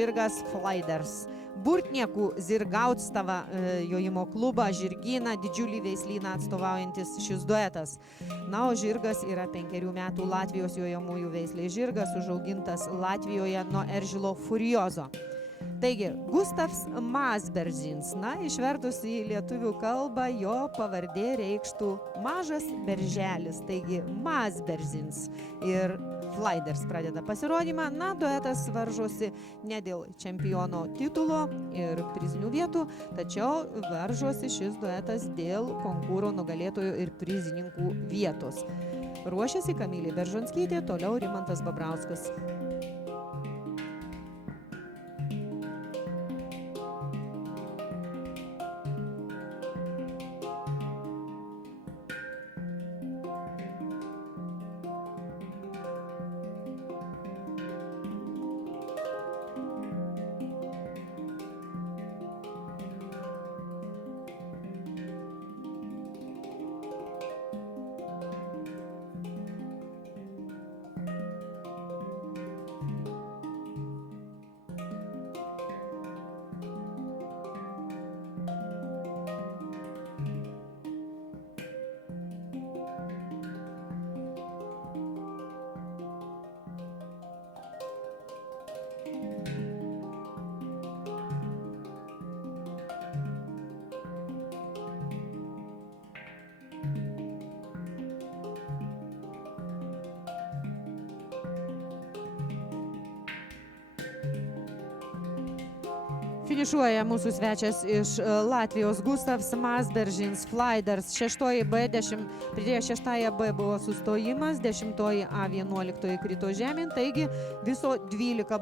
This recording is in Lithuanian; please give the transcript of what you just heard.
žirgas Flyders. Burtniekų Zirgautstava jojimo klubą žirgyną, didžiulį veislyną atstovaujantis šis duetas. Na, o žirgas yra 5 metų Latvijos jojamųjų veislės žirgas, užaugintas Latvijoje nuo Eržilo Furiozo. Taigi, Gustavs Masberžins, na, išvertus į lietuvių kalbą, jo pavardė reikštų mažas berželis, taigi Masberžins. Ir Flyders pradeda pasirodymą, na, duetas varžosi ne dėl čempiono titulo ir prizinių vietų, tačiau varžosi šis duetas dėl konkūro nugalėtojų ir prizininkų vietos. Ruošiasi Kamilė Beržonskytė, toliau Rimantas Babrauskas. Finišuoja mūsų svečias iš Latvijos Gustavs Masberžins Flyders. 6 B, pridėjo 6 B buvo sustojimas, 10 A11 krito žemyn, taigi viso 12